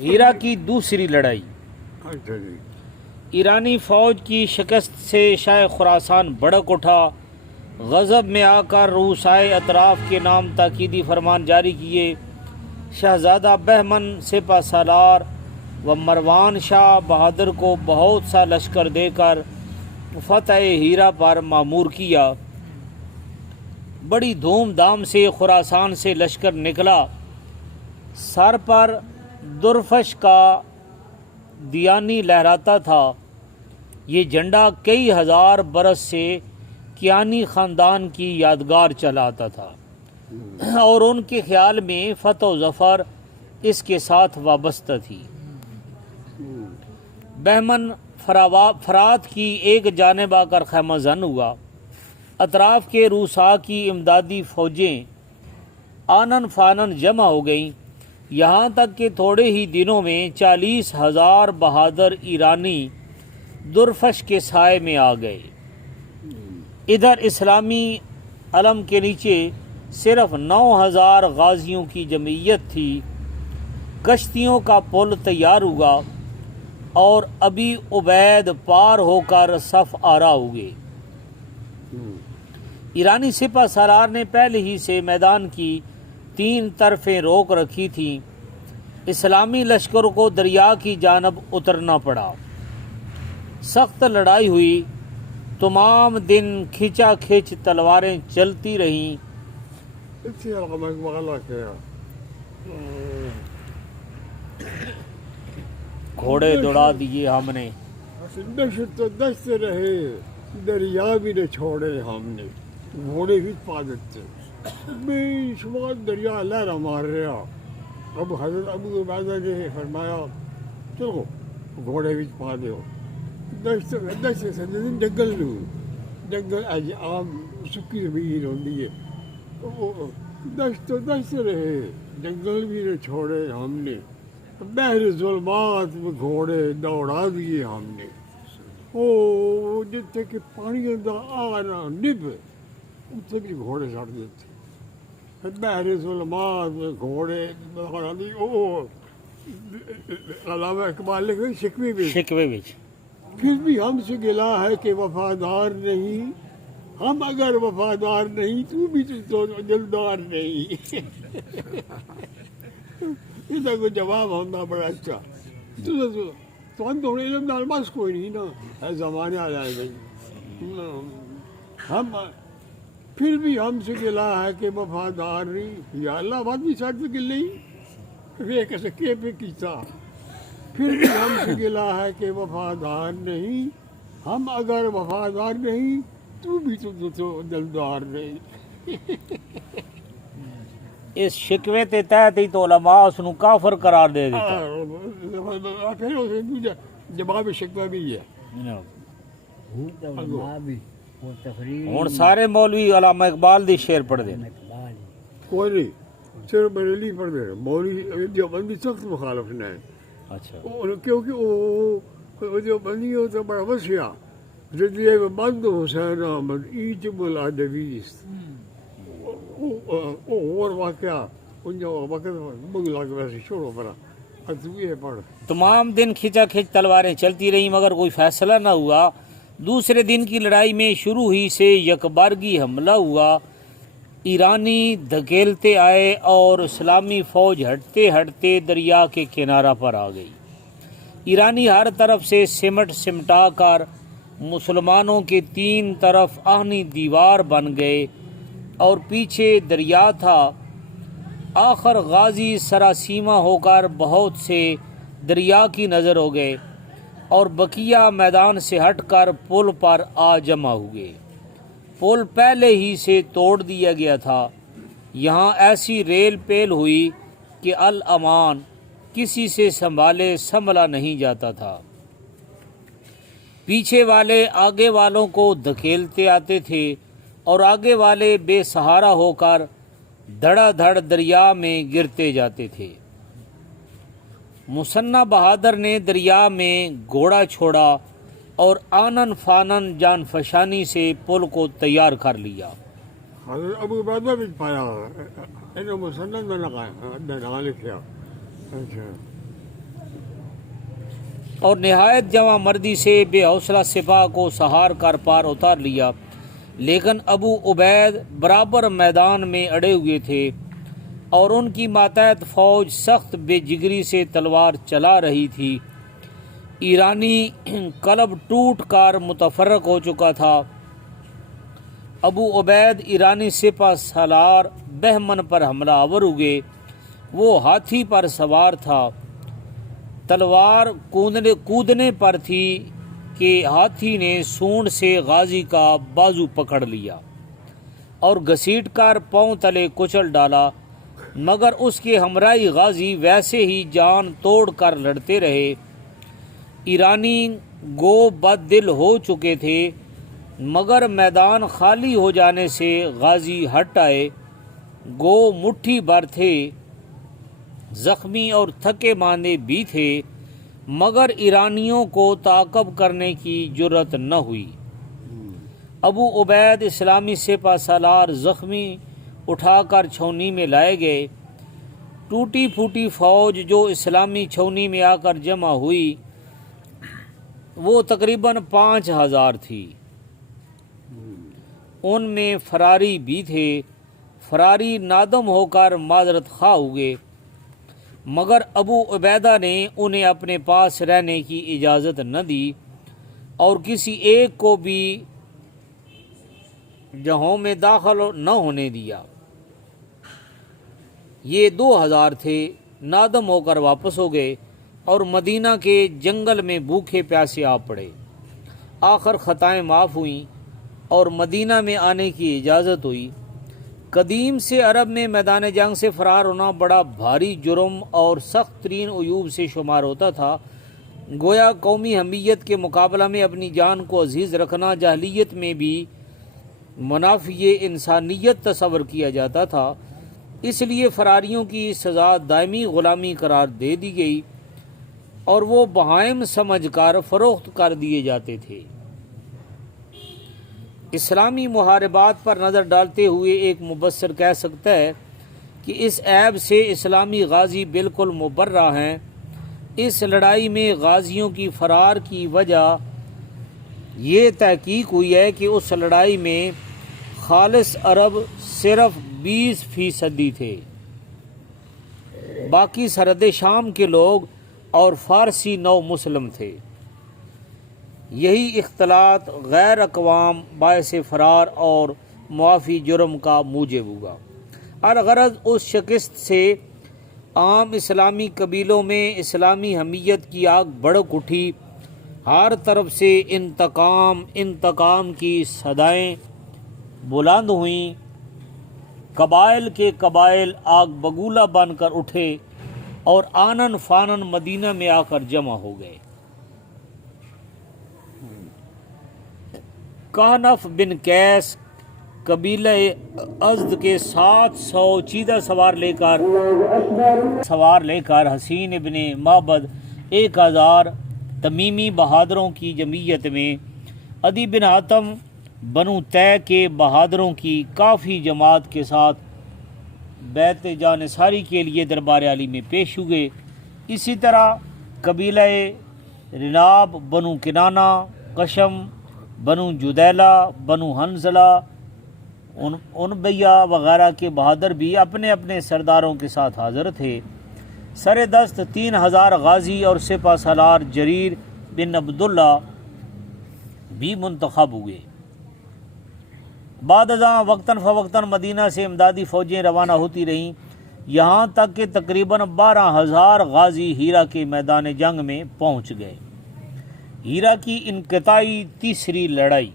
ہیرا کی دوسری لڑائی۔ اچھا جی۔ ایرانی فوج کی شکست سے شاہ خراسان بھڑک اٹھا، غضب میں آ کر روسائے اطراف کے نام تاکیدی فرمان جاری کیے۔ شہزادہ بہمن سپہ سالار و مروان شاہ بہادر کو بہت سا لشکر دے کر فتح ہیرا پر مامور کیا۔ بڑی دھوم دھام سے خراسان سے لشکر نکلا۔ سر پر درفش کا دیانی لہراتا تھا۔ یہ جھنڈا کئی ہزار برس سے کیانی خاندان کی یادگار چلاتا تھا اور ان کے خیال میں فتح و ظفر اس کے ساتھ وابستہ تھی۔ بہمن فرات کی ایک جانب آ کر خیمہ زن ہوا۔ اطراف کے روسا کی امدادی فوجیں آنن فانن جمع ہو گئیں، یہاں تک کہ تھوڑے ہی دنوں میں 40,000 بہادر ایرانی درفش کے سائے میں آ گئے۔ ادھر اسلامی علم کے نیچے صرف 9,000 غازیوں کی جمعیت تھی۔ کشتیوں کا پل تیار ہوا اور ابی عبید پار ہو کر صف آرا ہوئے۔ ایرانی سپہ سالار نے پہلے ہی سے میدان کی 3 طرفیں روک رکھی تھیں۔ اسلامی لشکر کو دریا کی جانب اترنا پڑا۔ سخت لڑائی ہوئی، تمام دن کھچا کھچ تلواریں چلتی رہیں۔ گھوڑے دوڑا دیے ہم نے، دشت دشت رہے، دریا بھی نہ چھوڑے ہم نے، گھوڑے بھی پا دیتے بے شمار دریا لہرا مار رہا۔ اب حضرت ابو عبیدہ نے فرمایا چلو گھوڑے بھی پا دیو۔ دشت دشت سے جنگل نو، جنگل اج عام سکی زمین ہوندی ہے، دشت دشت رہے، جنگل بھی نہ چھوڑے ہم نے، بحر ظلمات میں گھوڑے دوڑا دیے ہم نے۔ او جتھے کہ پانی دا آنا نب اتنے بھی گھوڑے چڑھ دیتے۔ بحر ظلمات میں گھوڑے دوڑا دیے۔ او علامہ اقبال لکھے شکوے میں، پھر بھی ہم سے گلا ہے کہ وفادار نہیں، ہم اگر وفادار نہیں تو بھی تو دلدار نہیں۔ یہ تو کوئی جواب ہونا بڑا اچھا۔ تو ہم تو علم نال بس کوئی نہیں نا، ہے زمانے آ جائے گئی۔ ہم پھر بھی ہم سے گلا ہے کہ وفادار نہیں، یا اللہ بات بھی ساتھ میں گل نہیں، یہ کیسے کے پہ کیتا۔ پھر بھی ہم سے گلا ہے کہ وفادار نہیں، ہم اگر وفادار نہیں تو بھی تو دلدار نہیں۔ اس شکوے تے تحت ہی تو علماء اس نو کافر قرار دے دیتا۔ پھر اسے جواب شکوہ بھی ہے۔ ہن سارے مولوی علامہ اقبال دی شعر پڑھ دے۔ کوئی نہیں، صرف بریلی پڑھ دے، مولوی دیوبندی سخت مخالف نے۔ اچھا، کیونکہ وہ دیوبندی ہو تو بڑا وسیع، جدیے میں بند حسین احمد ایجب الادویس اور واقعہ ان جو وقت بگلا کے ویسے چھوڑو پڑا۔ یہ پڑھ۔ تمام دن کھچا کھچ تلواریں چلتی رہیں مگر کوئی فیصلہ نہ ہوا۔ دوسرے دن کی لڑائی میں شروع ہی سے یکبارگی حملہ ہوا۔ ایرانی دھکیلتے آئے اور اسلامی فوج ہٹتے ہٹتے دریا کے کنارہ پر آ گئی۔ ایرانی ہر طرف سے سمٹ سمٹا کر مسلمانوں کے 3 طرف آہنی دیوار بن گئے اور پیچھے دریا تھا۔ آخر غازی سراسیمہ ہو کر بہت سے دریا کی نظر ہو گئے اور بقیہ میدان سے ہٹ کر پل پر آ جمع ہوئے۔ پل پہلے ہی سے توڑ دیا گیا تھا۔ یہاں ایسی ریل پیل ہوئی کہ الامان کسی سے سنبھلا نہیں جاتا تھا۔ پیچھے والے آگے والوں کو دھکیلتے آتے تھے اور آگے والے بے سہارا ہو کر دھڑا دھڑ دریا میں گرتے جاتے تھے۔ مثنی بہادر نے دریا میں گھوڑا چھوڑا اور آنن فانن جان فشانی سے پل کو تیار کر لیا۔ حضرت ابو عبیدہ بھی پایا انہوں مسند میں لگا لکھا۔ اچھا اور نہایت جواں مردی سے بے حوصلہ سپاہ کو سہار کر پار اتار لیا، لیکن ابو عبید برابر میدان میں اڑے ہوئے تھے اور ان کی ماتحت فوج سخت بے جگری سے تلوار چلا رہی تھی۔ ایرانی قلب ٹوٹ کر متفرق ہو چکا تھا۔ ابو عبید ایرانی سپہ سالار بہمن پر حملہ آور ہوئے۔ وہ ہاتھی پر سوار تھا، تلوار کودنے پر تھی کہ ہاتھی نے سونڈ سے غازی کا بازو پکڑ لیا اور گھسیٹ کر پاؤں تلے کچل ڈالا، مگر اس کے ہمراہی غازی ویسے ہی جان توڑ کر لڑتے رہے۔ ایرانی گو بد دل ہو چکے تھے، مگر میدان خالی ہو جانے سے غازی ہٹ آئے۔ گو مٹھی بھر تھے، زخمی اور تھکے ماندے بھی تھے، مگر ایرانیوں کو تعاقب کرنے کی جرأت نہ ہوئی۔ ابو عبید اسلامی سپہ سالار زخمی اٹھا کر چھاؤنی میں لائے گئے۔ ٹوٹی پھوٹی فوج جو اسلامی چھاؤنی میں آ کر جمع ہوئی وہ تقریباً 5000 تھی۔ ان میں فراری بھی تھے۔ فراری نادم ہو کر معذرت خواہ ہوئے، مگر ابو عبیدہ نے انہیں اپنے پاس رہنے کی اجازت نہ دی اور کسی ایک کو بھی جہوں میں داخل نہ ہونے دیا۔ یہ 2000 تھے، نادم ہو کر واپس ہو گئے اور مدینہ کے جنگل میں بھوکے پیاسے آ پڑے۔ آخر خطائیں معاف ہوئیں اور مدینہ میں آنے کی اجازت ہوئی۔ قدیم سے عرب میں میدان جنگ سے فرار ہونا بڑا بھاری جرم اور سخت ترین عیوب سے شمار ہوتا تھا۔ گویا قومی حمیت کے مقابلہ میں اپنی جان کو عزیز رکھنا جاہلیت میں بھی منافی انسانیت تصور کیا جاتا تھا، اس لیے فراریوں کی سزا دائمی غلامی قرار دے دی گئی اور وہ بہائم سمجھ کر فروخت کر دیے جاتے تھے۔ اسلامی محاربات پر نظر ڈالتے ہوئے ایک مبصر کہہ سکتا ہے کہ اس عیب سے اسلامی غازی بالکل مبرہ ہیں۔ اس لڑائی میں غازیوں کی فرار کی وجہ یہ تحقیق ہوئی ہے کہ اس لڑائی میں خالص عرب صرف 20% تھے، باقی سرحد شام کے لوگ اور فارسی نو مسلم تھے۔ یہی اختلاط غیر اقوام باعث فرار اور معافی جرم کا موجب ہوا۔ الغرض اس شکست سے عام اسلامی قبیلوں میں اسلامی حمیت کی آگ بھڑک اٹھی۔ ہر طرف سے انتقام کی صدائیں بلند ہوئیں۔ قبائل کے قبائل آگ بگولہ بن کر اٹھے اور آنن فانن مدینہ میں آ کر جمع ہو گئے۔ کہنف بن قیس قبیلہ ازد کے 700 چیدہ سوار لے کر حسین ابن معبد 1000 تمیمی بہادروں کی جمعیت میں عدی بن حاتم بنو طے کے بہادروں کی کافی جماعت کے ساتھ بیعت جانصاری کے لیے دربار عالی میں پیش ہوئے۔ اسی طرح قبیلہ رناب، بنو کنانہ، قشم، بنو جدیلہ، بنو حنزلہ، عنبیہ وغیرہ کے بہادر بھی اپنے اپنے سرداروں کے ساتھ حاضر تھے۔ سر دست 3000 غازی اور سپہ سالار جریر بن عبداللہ بھی منتخب ہوئے۔ بعد ازاں وقتاً فوقتاً مدینہ سے امدادی فوجیں روانہ ہوتی رہیں، یہاں تک کہ تقریباً 12000 غازی ہیرا کے میدان جنگ میں پہنچ گئے۔ ہیرا کی انقطاعی تیسری لڑائی